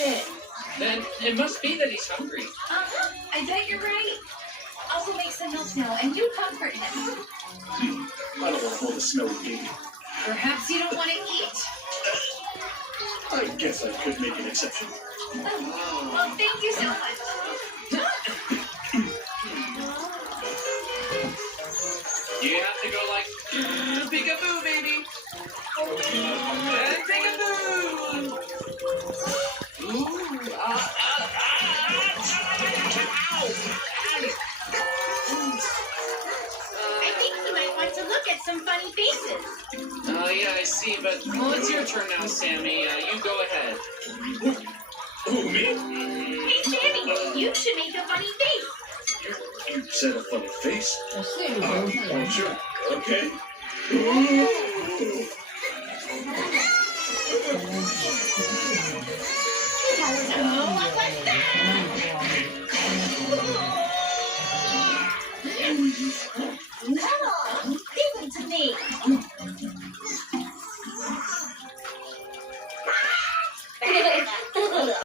it. Then it must be that he's hungry. I bet you're right. I'll go make some milk now, and you comfort him. I don't want to hold a smelly baby. Perhaps you don't want to eat. I guess I could make an exception. Oh, well, thank you so much. You have to go like, peekaboo, baby. And peekaboo. Ooh, I think you might want to look at some funny faces. Yeah, I see, but well, it's your turn now, Sammy. You go ahead. Who, me? Hey, Sammy, you should make a funny face. You said a funny face? Well, Sammy, Oh, sure. Okay. Ooh.